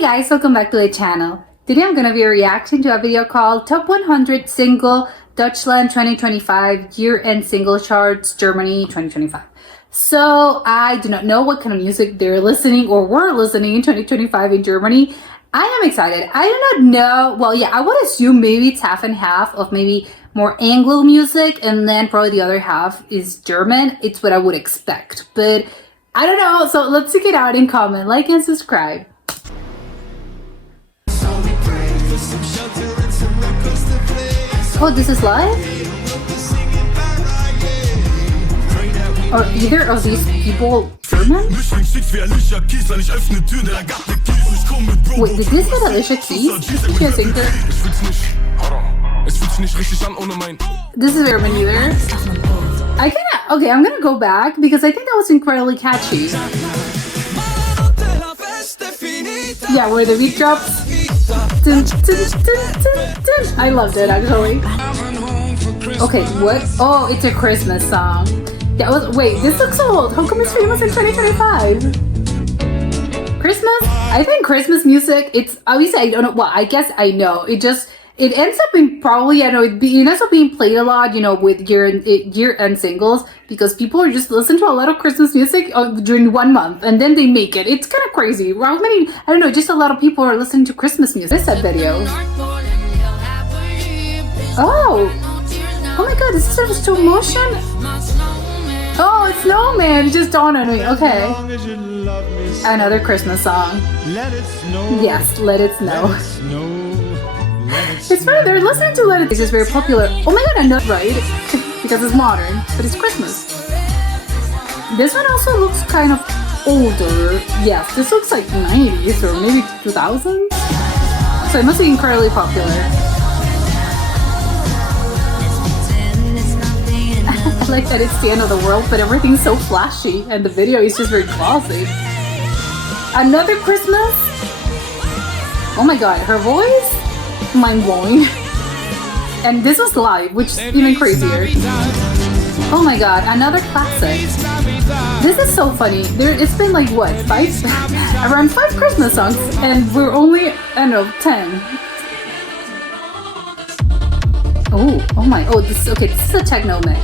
Hey guys, welcome back to the channel. Today I'm gonna be reacting to a video called Top 100 Single Deutschland 2025 Year-End Single Charts Germany 2025. So I do not know what kind of music they're listening or were listening in 2025 in Germany. I am excited. I do not know. Well, yeah, I would assume maybe it's half and half of maybe more Anglo music and then probably the other half is German. It's what I would expect, but I don't know. So let's check it out and comment, like, and subscribe. Oh, this is live? Are either of these people German? Wait, did this get Alicia Keys? This is German either. Okay, I'm gonna go back because I think that was incredibly catchy. Yeah, where the beat drops. Dun, dun, dun, dun, dun. I loved it actually. Okay, what? Oh, it's a Christmas song. Wait, this looks old. How come it's famous in 2025? Christmas? I think Christmas music, it's obviously, I don't know, well, I guess I know. It ends up being probably, I know, it ends up being played a lot, you know, with year-end singles because people are just listen to a lot of Christmas music during 1 month and then they make it. It's kind of crazy. How many, I don't know, just a lot of people are listening to Christmas music. This set video. Oh my god, is this sort of stop motion? Oh, it's Snowman. It just dawned on me. Okay. Another Christmas song. Yes, Let It Snow. It's funny, they're listening to Let It. It's just very popular. Oh my god, I know, right? Because it's modern, but it's Christmas. This one also looks kind of older. Yes, this looks like 90s or maybe 2000s. So it must be incredibly popular. I like that it's the end of the world, but everything's so flashy and the video is just very classy. Another Christmas? Oh my god, her voice? Mind-blowing. And this was live, which is even crazier. Oh my god, another classic. This is so funny. It's been like what, around 5 Christmas songs, and we're only, I don't know, 10. This is a techno mix.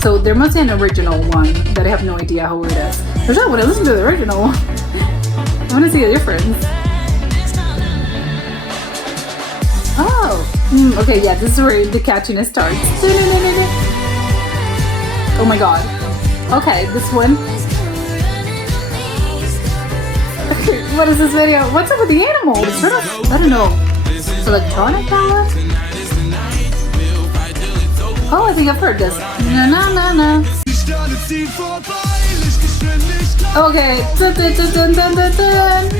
So there must be an original one that I have no idea how it is. There's not when I listen to the original one. I want to see a difference. Oh, okay, yeah, this is where the catchiness starts. Oh my god. Okay, this one. What is this video? What's up with the animal? It's sort of, I don't know, electronic ballad? Oh, I think I've heard this. Na na na na. Okay. Dun, dun, dun, dun, dun, dun, dun.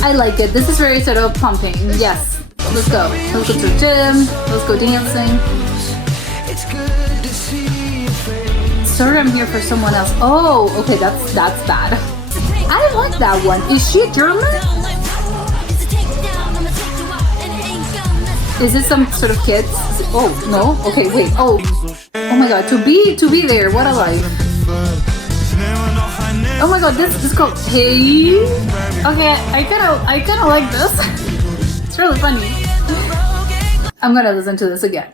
I like it. This is very sort of pumping. Yes. Let's go. Let's go to the gym. Let's go dancing. Sorry, I'm here for someone else. Oh, okay, that's bad. I like that one. Is she German? Is this some sort of kids? Oh no. Okay, wait. Oh my god. To be there. What a life. Oh my god, this is called Hey. Okay, I kinda like this. It's really funny. I'm gonna listen to this again.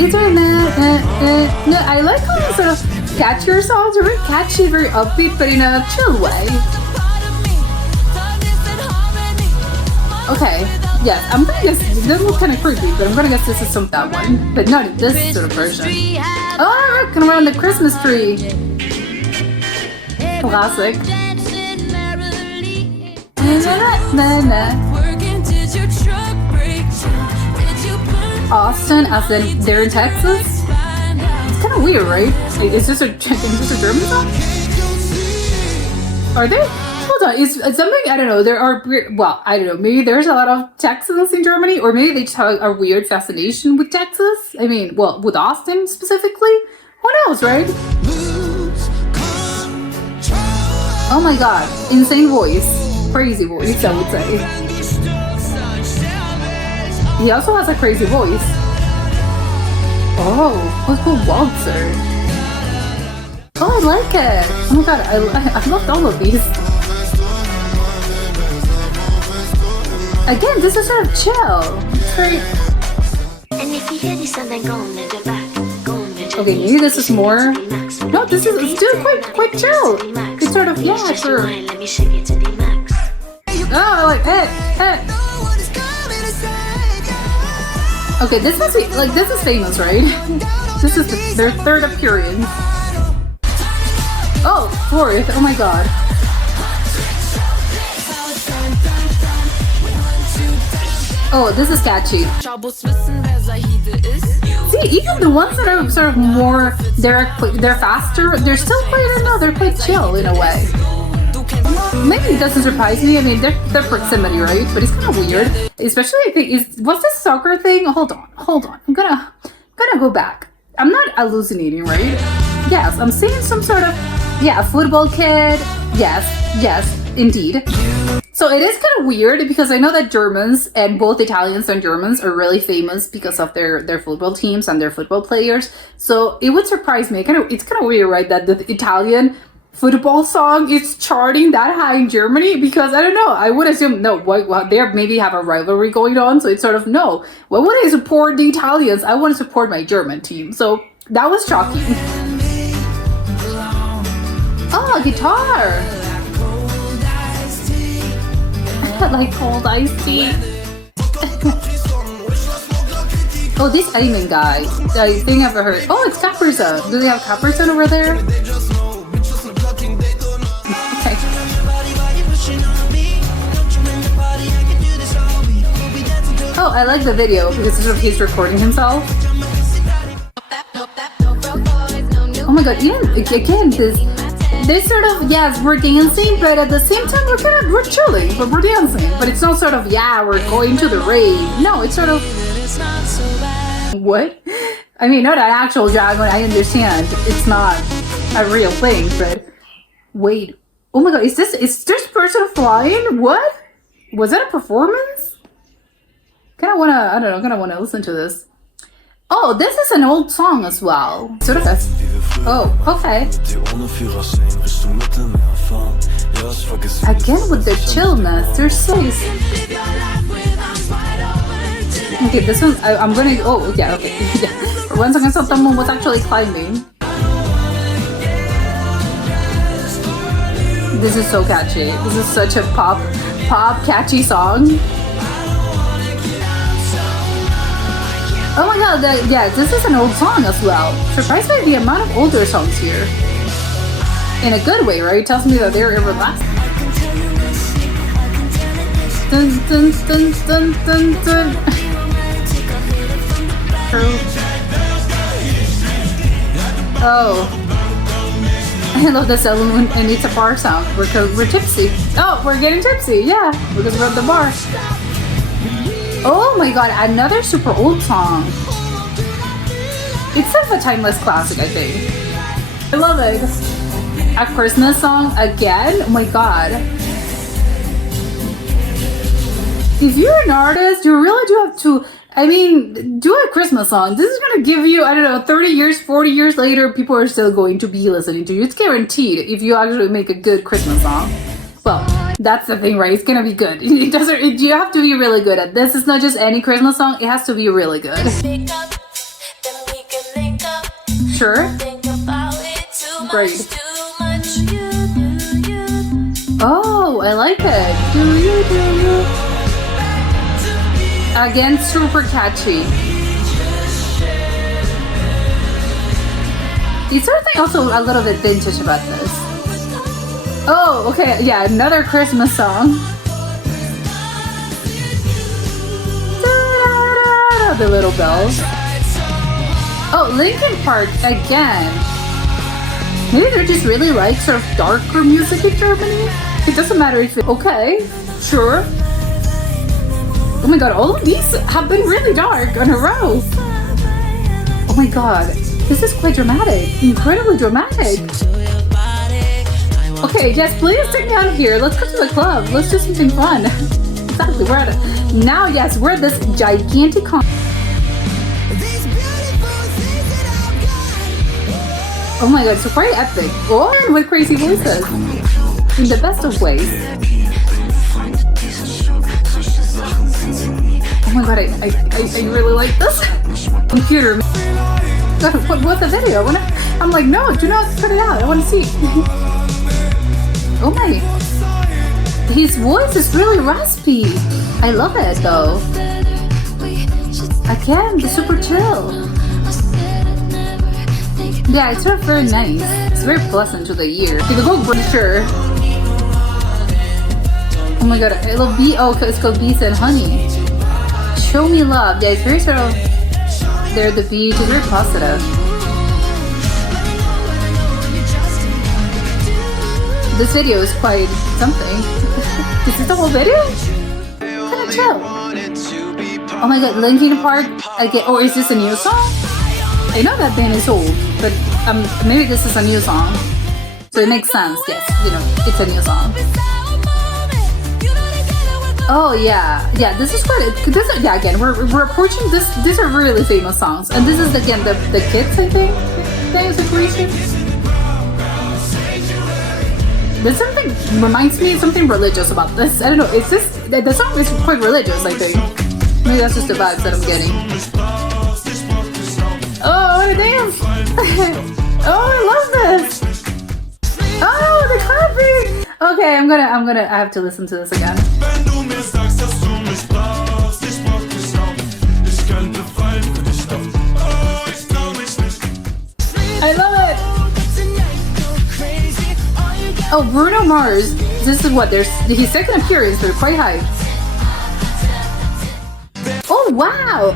It's very no, I like how you sort of catchier songs are very catchy, very upbeat, but in a chill way. Okay, yes, I'm gonna guess this looks kind of creepy, but I'm gonna guess this is that one, but not this sort of version. Oh, come around the Christmas tree. Classic. Austin, as in they're in Texas. It's kind of weird, right? Is this a German song? Are they? Hold on, is something, I don't know, there are, well, I don't know, maybe there's a lot of Texans in Germany, or maybe they just have a weird fascination with Texas. I mean, well, with Austin specifically. Who knows, right? Oh my god, insane voice. Crazy voice, I would say. He also has a crazy voice. Oh, what's called Waltzer? like it. Oh my god, I loved all of these. Again, this is sort of chill. It's very... Okay, maybe this is more... No, this is still quite chill. It's sort of, yeah, sure. Oh, like, Okay, this must be, like, this is famous, right? This is their third appearance. Oh, fourth, oh my god. Oh, this is catchy. See, even the ones that are sort of more, they're faster, they're still quite, I don't know, they're quite chill in a way. Maybe it doesn't surprise me. I mean, they're proximity, right? But it's kind of weird. Especially, I think, was this soccer thing? Hold on. I'm gonna go back. I'm not hallucinating, right? Yes, I'm seeing some sort of, yeah, football kid. Yes, indeed. So it is kind of weird because I know that Germans, and both Italians and Germans, are really famous because of their football teams and their football players. So it would surprise me. It's kind of weird, right, that the Italian football song is charting that high in Germany, because I don't know, I would assume, no, well, they maybe have a rivalry going on, so it's sort of, no, why would I support the Italians? I want to support my German team. So that was shocking. Oh, guitar. I like cold iced tea. Oh, this anime guy, I think I've heard. Oh, it's Capriza. Do they have Capriza over there? Okay. Oh, I like the video because it's sort of he's recording himself. Oh my god, even again, this sort of, yes, we're dancing, but at the same time we're chilling, but we're dancing. But it's not sort of, yeah, we're going to the rave. No, it's sort of, what? I mean, not an actual dragon, I understand. It's not a real thing, but wait. Oh my god, is this person flying? What? Was that a performance? Kinda wanna listen to this. Oh, this is an old song as well. Sort of. Oh, okay. Again with the chillness, they're so... Okay, this one, I'm gonna... Oh, yeah, okay. For once, I thought someone was actually climbing. This is so catchy. This is such a pop catchy song. Oh my god, yeah, this is an old song as well. Surprised by the amount of older songs here. In a good way, right? It tells me that they're everlasting. Dun dun dun dun dun dun. Oh. I love this element, and it's a bar sound because we're tipsy. Oh, we're getting tipsy, yeah, because we're at the bar. Oh my god, another super old song. It's sort of a timeless classic, I think. I love it. A Christmas song again? Oh my god. If you're an artist, you really do have to, I mean, do a Christmas song. This is gonna give you, I don't know, 30 years, 40 years later, people are still going to be listening to you. It's guaranteed if you actually make a good Christmas song. Well, that's the thing, right? It's gonna be good. You have to be really good at this. It's not just any Christmas song. It has to be really good. Sure. Great. Oh, I like it. Do you? Again, super catchy. There's something also a little bit vintage about this. Oh, okay, yeah, another Christmas song. Da-da-da-da, the little bells. Oh, Linkin Park again. Maybe they're just really like sort of darker music in Germany. It doesn't matter if it... Okay, sure. Oh my god, all of these have been really dark on a row. Oh my god, this is quite dramatic. Incredibly dramatic. Okay, yes, please take me out here. Let's go to the club. Let's do something fun. Exactly, we're at it. Now, yes, we're at this gigantic con. Oh my god, it's quite epic. Oh, and with crazy voices. In the best of ways. Oh my god, I really like this. Computer. God, what's the video? I'm like, no, do not put it out. I want to see. Oh my. His voice is really raspy. I love it though. Again, the super chill. Yeah, it's very nice. It's very pleasant to the ear. You can go for sure. Oh my god, it'll be it's called Bees and Honey. Show Me Love. Yeah, it's very sort of there at the beach. It's very positive. This video is quite something. Is this the whole video? Kind of chill. Oh my god, Linkin Park again. Or is this a new song? I know that band is old, but maybe this is a new song. So it makes sense. Yes, it's a new song. Oh yeah, this is quite. Again, we're approaching this. These are really famous songs, and this is again the kids. I think is a creation. There's something reminds me of something religious about this. I don't know. It's just the song is quite religious. I think maybe that's just the vibes that I'm getting. Oh, what a dance! Oh, I love this. Oh, the clapping. Okay, I have to listen to this again. I love it. Oh, Bruno Mars. This is what there's his second appearance. They're quite high. Oh wow.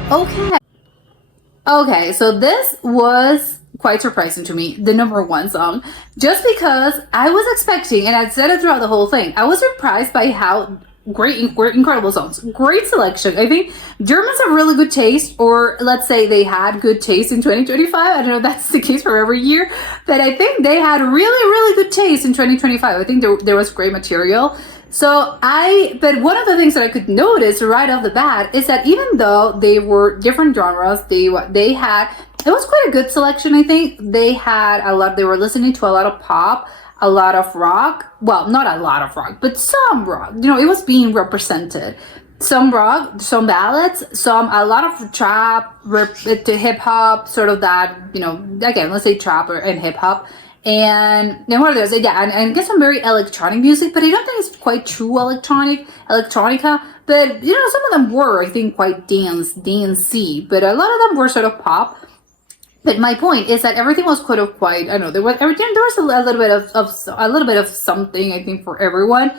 Okay, so this was quite surprising to me, the #1 song, just because I was expecting, and I said it throughout the whole thing, I was surprised by how great, incredible songs, great selection. I think Germans have really good taste, or let's say they had good taste in 2025. I don't know if that's the case for every year, but I think they had really, really good taste in 2025. I think there was great material. But one of the things that I could notice right off the bat is that even though they were different genres, they had, it was quite a good selection. I think they were listening to a lot of pop, a lot of rock. Well, not a lot of rock, but some rock. It was being represented. Some rock, some ballads, a lot of trap, to hip hop, sort of that, again, let's say trap and hip hop. And then what are those? Yeah, and get some very electronic music, but I don't think it's quite true electronica. But some of them were, I think, quite dancey, but a lot of them were sort of pop. But my point is that everything was quite. I don't know, there was a little bit of something, I think, for everyone.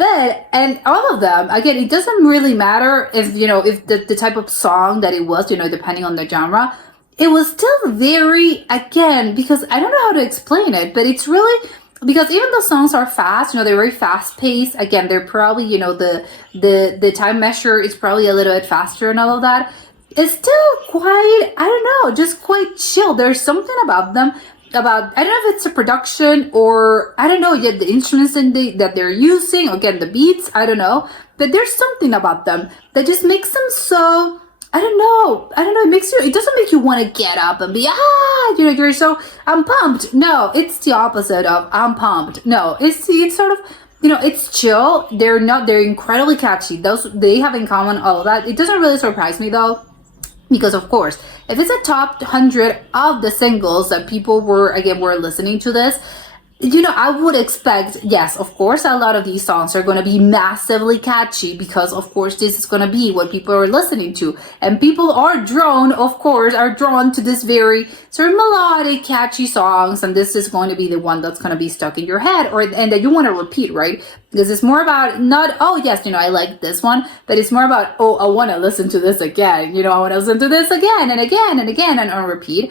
And all of them, again, it doesn't really matter if the type of song that it was, depending on the genre. It was still very, again, because I don't know how to explain it, but it's really, because even the songs are fast, they're very fast paced. Again, they're probably, the time measure is probably a little bit faster and all of that. It's still quite, I don't know, just quite chill. There's something about them, I don't know if it's the production or, I don't know, yet the instruments that they're using, again, the beats, I don't know, but there's something about them that just makes them so, I don't know, it doesn't make you want to get up and be, you're so, I'm pumped. No, it's the opposite of I'm pumped. No, it's sort of, it's chill. They're incredibly catchy. They have in common all of that. It doesn't really surprise me though, because of course, if it's a top 100 of the singles that people were listening to this, I would expect, yes, of course, a lot of these songs are going to be massively catchy because, of course, this is going to be what people are listening to. And people are drawn to this very sort of melodic, catchy songs. And this is going to be the one that's going to be stuck in your head and that you want to repeat, right? Because it's more about not, I like this one, but it's more about, I want to listen to this again. I want to listen to this again and again and again and on repeat.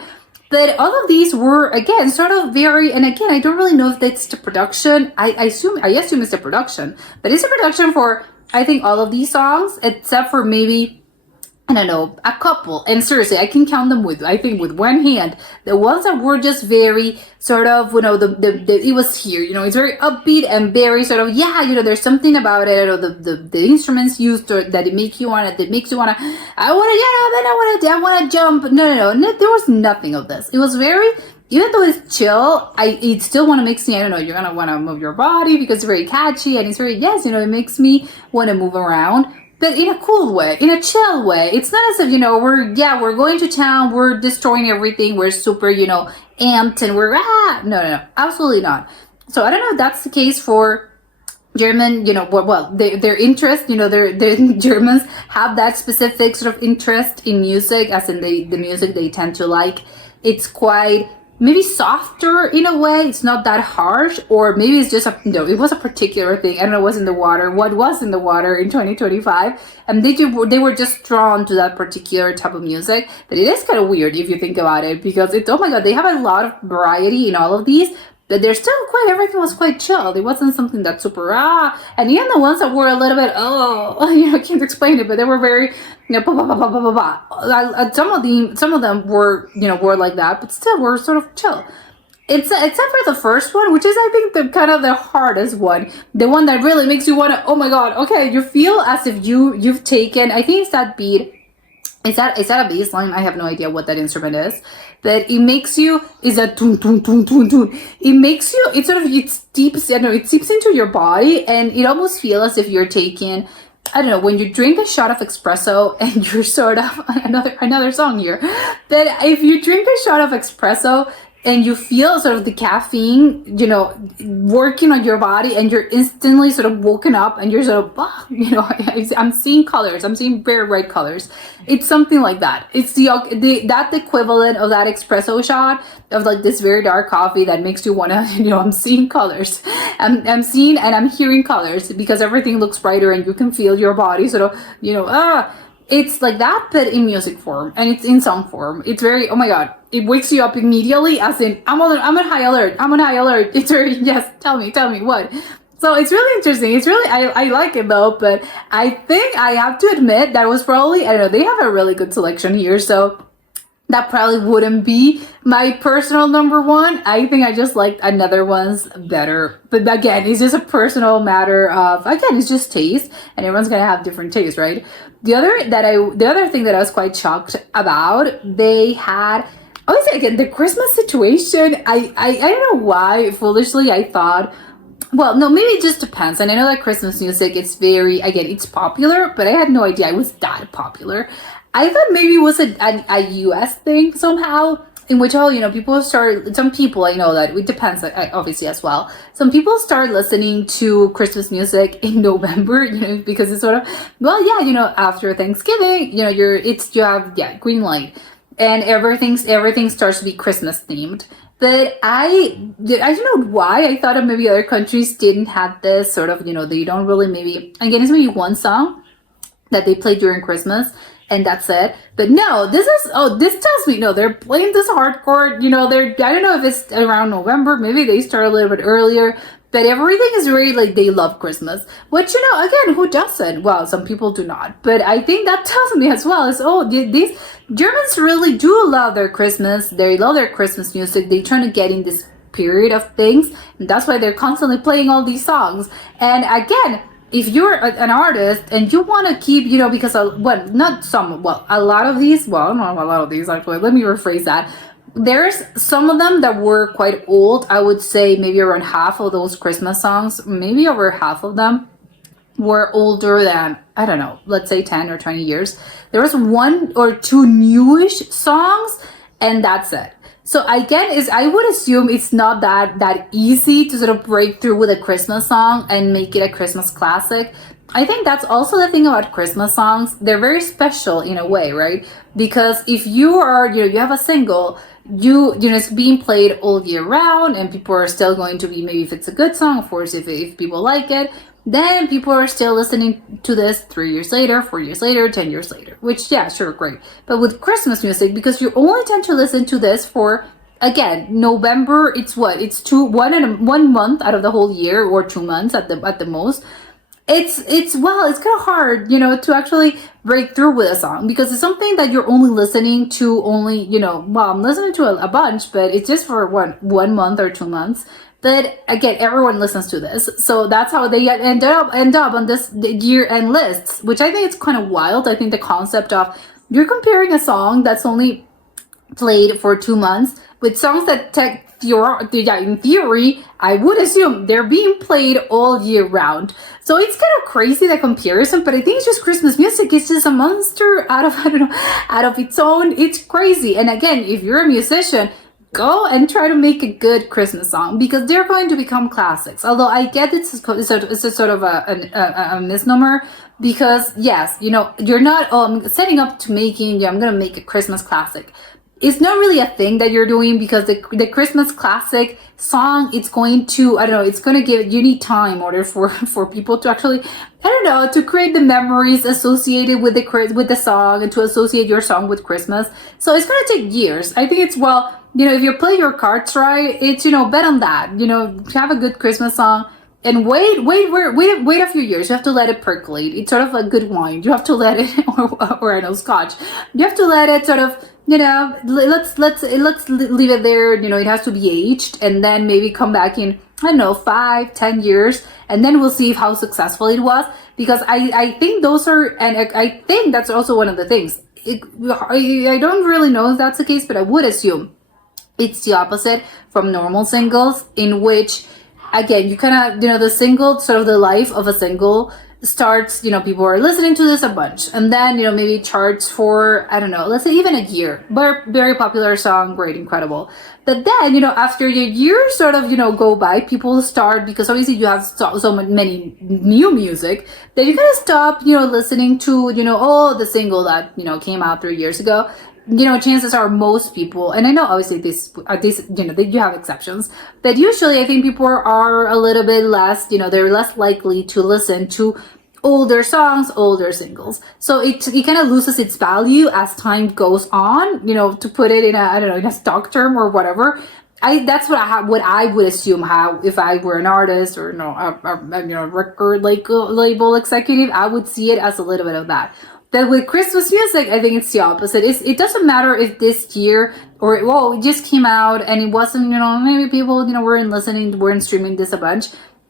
But all of these were, again, sort of very, and again, I don't really know if it's the production. I assume it's the production, but it's a production for, I think, all of these songs, except for maybe, I don't know, a couple. And seriously, I can count them with one hand. The ones that were just very sort of, it was here, it's very upbeat and very sort of, there's something about it, or the instruments used, or that makes you want to, I want to jump. No, there was nothing of this. It was very, even though it's chill, it still want to makes me, I don't know, you're gonna want to move your body because it's very catchy and it's very, yes, you know, it makes me want to move around, but in a cool way, in a chill way. It's not as if, you know, we're going to town, we're destroying everything, we're super, you know, amped and we're, no, absolutely not. So I don't know if that's the case for German, you know, well, their interest, you know, their Germans have that specific sort of interest in music, as in the music they tend to like. It's quite maybe softer in a way. It's not that harsh, or maybe it's just it was a particular thing. I don't know what was in the water in 2025, and they were just drawn to that particular type of music. But it is kind of weird if you think about it, because it's, oh my god, they have a lot of variety in all of these. But they're still everything was quite chilled. It wasn't something that super, and even the ones that were a little bit, I can't explain it, but they were very, you know, some of them were, you know, were like that, but still were sort of chill. Except for the first one, which is, I think, the kind of the hardest one, the one that really makes you want to, oh my god, okay, you feel as if you've taken, I think it's that beat. Is that a bass line? I have no idea what that instrument is. But it makes you, is a tun tun tun tun tun. It makes you, it seeps into your body, and it almost feels as if you're taking, I don't know, when you drink a shot of espresso and you're sort of, another song here. But if you drink a shot of espresso and you feel sort of the caffeine, you know, working on your body, and you're instantly sort of woken up and you're sort of, you know, I'm seeing colors. I'm seeing very bright colors. It's something like that. It's the equivalent of that espresso shot of like this very dark coffee that makes you want to, you know, I'm seeing colors. I'm seeing and I'm hearing colors because everything looks brighter and you can feel your body sort of, you know, it's like that, but in music form, and it's in song form. It's very, oh my god, it wakes you up immediately, as in, I'm on high alert. It's very, yes, tell me what. So it's really interesting. It's really, I like it though, but I think I have to admit that was probably, I don't know, they have a really good selection here, so that probably wouldn't be my personal number one. I think I just liked another ones better. But again, it's just a personal matter of, again, it's just taste, and everyone's gonna have different tastes, right? The other thing that I was quite shocked about, they had, obviously again, the Christmas situation. I don't know why, foolishly, I thought, well, no, maybe it just depends. And I know that Christmas music, it's very, again, it's popular, but I had no idea it was that popular. I thought maybe it was a US thing somehow, in which, you know, some people, I know that it depends, obviously, as well. Some people start listening to Christmas music in November, you know, because it's sort of, well, yeah, you know, after Thanksgiving, you know, you have green light, and everything starts to be Christmas themed. But I don't know why I thought of maybe other countries didn't have this sort of, you know, they don't really, maybe, again, it's maybe one song that they play during Christmas, and that's it. But no, this tells me, no, they're playing this hardcore, you know, I don't know if it's around November, maybe they start a little bit earlier, but everything is really like, they love Christmas, which, you know, again, who doesn't? Well, some people do not, but I think that tells me as well, is, these Germans really do love their Christmas, they love their Christmas music, they try to get in this period of things, and that's why they're constantly playing all these songs. And again, if you're an artist and you want to keep, you know, because a lot of these, well, not a lot of these actually, let me rephrase that. There's some of them that were quite old. I would say maybe around half of those Christmas songs, maybe over half of them, were older than, I don't know, let's say 10 or 20 years. There was one or two newish songs, and that's it. So again, I would assume it's not that easy to sort of break through with a Christmas song and make it a Christmas classic. I think that's also the thing about Christmas songs. They're very special in a way, right? Because if you are, you know, you have a single, you know, it's being played all year round, and people are still going to be, maybe if it's a good song, of course, if people like it, then people are still listening to this 3 years later, 4 years later, 10 years later, which, yeah, sure, great. But with Christmas music, because you only tend to listen to this for, again, November, it's 1 month out of the whole year, or 2 months at the most. It's kind of hard, you know, to actually break through with a song, because it's something that you're only listening to, you know, well, I'm listening to a bunch, but it's just for 1 month or 2 months. But again, everyone listens to this, so that's how they end up on this year-end lists, which I think it's kind of wild. I think the concept of, you're comparing a song that's only played for 2 months with songs that in theory, I would assume they're being played all year round. So it's kind of crazy, the comparison, but I think it's just Christmas music is just a monster out of, I don't know, out of its own. It's crazy. And again, if you're a musician, go and try to make a good Christmas song because they're going to become classics. Although I get it's a sort of a misnomer because yes, you're not setting up to making, I'm going to make a Christmas classic. It's not really a thing that you're doing because the Christmas classic song, it's going to, I don't know, it's going to give, you need time in order for people to actually, I don't know, to create the memories associated with the song and to associate your song with Christmas. So it's going to take years. I think it's, well, if you play your cards right, it's, bet on that, have a good Christmas song and wait a few years. You have to let it percolate. It's sort of a good wine. You have to let it, or I know, scotch. You have to let it sort of, let's leave it there. It has to be aged and then maybe come back in, I don't know, 5-10 years. And then we'll see how successful it was. Because I think those are, and I think that's also one of the things. I don't really know if that's the case, but I would assume it's the opposite from normal singles, in which, again, you kind of, the single, sort of the life of a single starts, people are listening to this a bunch. And then, maybe charts for, I don't know, let's say even a year. But very popular song, great, incredible. But then, after a year sort of, go by, people start, because obviously you have so many new music, that you kind of stop, listening to, the single that, came out 3 years ago. Chances are most people, and I know obviously you have exceptions, but usually I think people are a little bit less, they're less likely to listen to older songs, older singles. So it kind of loses its value as time goes on, to put it in a stock term or whatever. That's what I would assume how, if I were an artist or a record label executive, I would see it as a little bit of that. But with Christmas music, I think it's the opposite. It doesn't matter if this year it just came out and it wasn't, maybe people, weren't streaming this a bunch.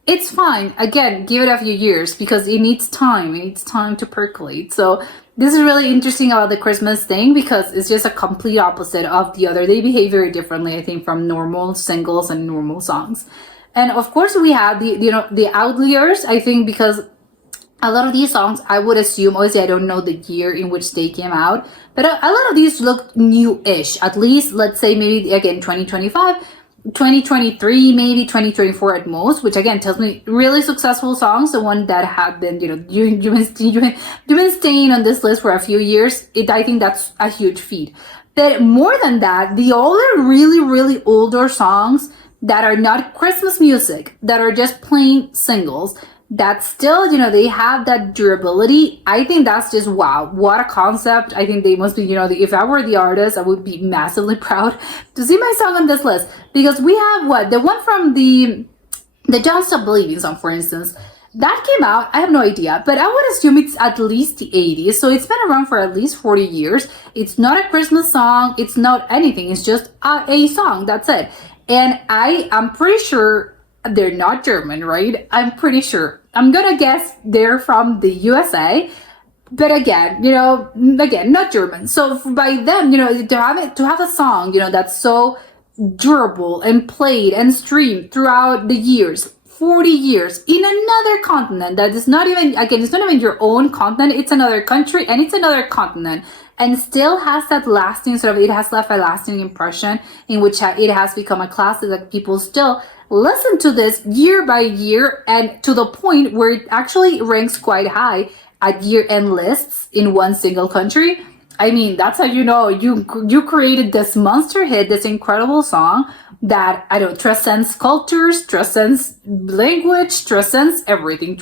It's fine. Again, give it a few years because it needs time. It needs time to percolate. So this is really interesting about the Christmas thing because it's just a complete opposite of the other. They behave very differently, I think, from normal singles and normal songs. And of course, we have the outliers, I think, because a lot of these songs, I would assume, obviously I don't know the year in which they came out, but a lot of these look new-ish. At least, let's say maybe, again, 2025, 2023, maybe 2024 at most, which again tells me really successful songs, the one that have been, you've been staying on this list for a few years. I think that's a huge feat. But more than that, the older, really, really older songs that are not Christmas music, that are just plain singles, that still, they have that durability. I think that's just, wow, what a concept. I think they must be, if I were the artist, I would be massively proud to see my song on this list. Because we have the one from the Don't Stop Believing song, for instance, that came out, I have no idea, but I would assume it's at least the 80s. So it's been around for at least 40 years. It's not a Christmas song. It's not anything. It's just a song. That's it. And I'm pretty sure they're not German, right? I'm pretty sure. I'm gonna guess they're from the USA, but again, not German. So by them, to have a song, that's so durable and played and streamed throughout the years, 40 years in another continent that is not even, again, it's not even your own continent. It's another country and it's another continent, and still has that lasting it has left a lasting impression in which it has become a classic that people still listen to this year by year, and to the point where it actually ranks quite high at year-end lists in one single country. I mean, that's how you created this monster hit, this incredible song that, transcends cultures, transcends language, transcends everything.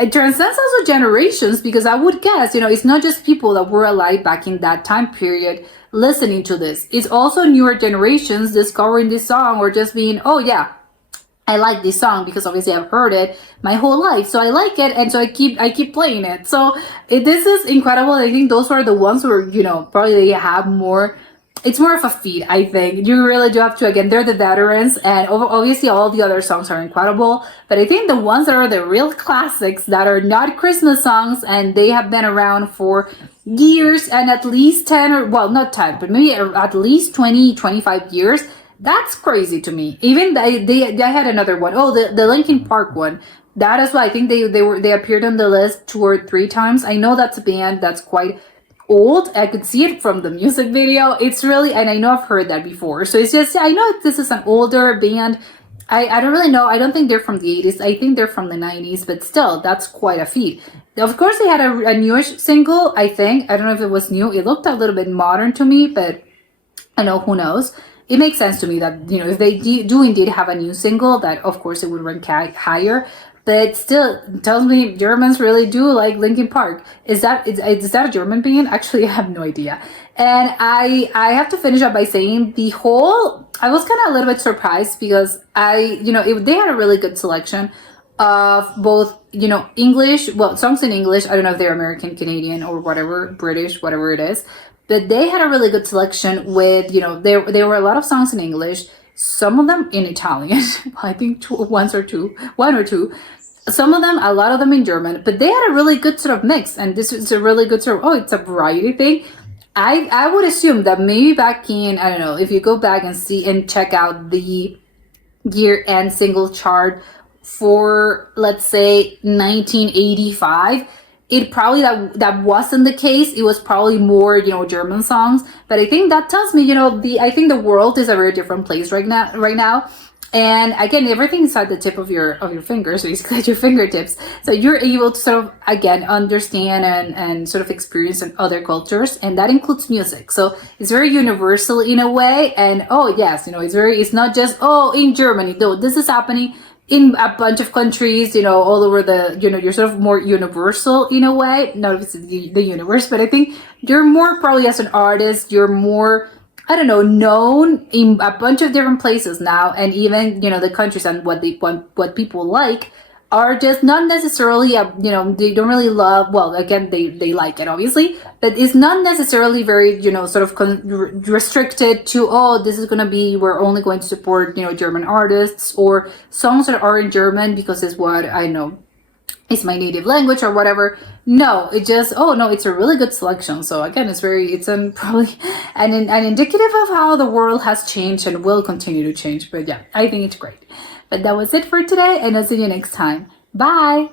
It transcends also generations, because I would guess, it's not just people that were alive back in that time period listening to this. It's also newer generations discovering this song, or just being, oh yeah, I like this song because obviously I've heard it my whole life, so I like it, and so I keep playing it. So this is incredible. I think those are the ones where probably they have more it's more of a feat, I think. You really do have to, again, they're the veterans, and obviously all the other songs are incredible, but I think the ones that are the real classics that are not Christmas songs and they have been around for years and at least 10 or, well, not 10, but maybe at least 20, 25 years, that's crazy to me. Even they had another one. Oh, the Linkin Park one. That is why I think they appeared on the list 2 or 3 times. I know that's a band that's quite old. I could see it from the music video. It's really, and I know I've heard that before. So it's just, I know this is an older band. I don't really know. I don't think they're from the 80s. I think they're from the 90s, but still, that's quite a feat. Of course, they had a newish single, I think. I don't know if it was new. It looked a little bit modern to me, but I know, who knows. It makes sense to me that, you know, if they do indeed have a new single, that of course it would rank higher. But still, it tells me Germans really do like Linkin Park. Is that a German band? Actually, I have no idea. And I have to finish up by saying I was kind of a little bit surprised because they had a really good selection of both, English, well, songs in English. I don't know if they're American, Canadian, or whatever, British, whatever it is. But they had a really good selection with, there were a lot of songs in English, some of them in Italian. I think one or two. Some of them, a lot of them in German, but they had a really good sort of mix. And this is a really good sort of, it's a variety thing. I would assume that maybe back in, I don't know, if you go back and see and check out the year-end single chart for, let's say, 1985, it probably that wasn't the case. It was probably more, German songs. But I think that tells me, I think the world is a very different place right now. And again, everything is at the tip of your fingers, basically at your fingertips. So you're able to sort of, again, understand and sort of experience in other cultures, and that includes music. So it's very universal in a way. And it's not just, in Germany, though this is happening in a bunch of countries, all over you're sort of more universal in a way. Not if it's the universe, but I think you're more, probably as an artist, you're more, I don't know, known in a bunch of different places now. And even, the countries and what people like are just not necessarily, they don't really love, well, again, they like it, obviously, but it's not necessarily very, sort of restricted to, this is going to be, we're only going to support, German artists or songs that are in German because it's what I know. It's my native language or whatever. No, it just, it's a really good selection. So again, it's probably an indicative of how the world has changed and will continue to change. But yeah, I think it's great. But that was it for today, and I'll see you next time. Bye!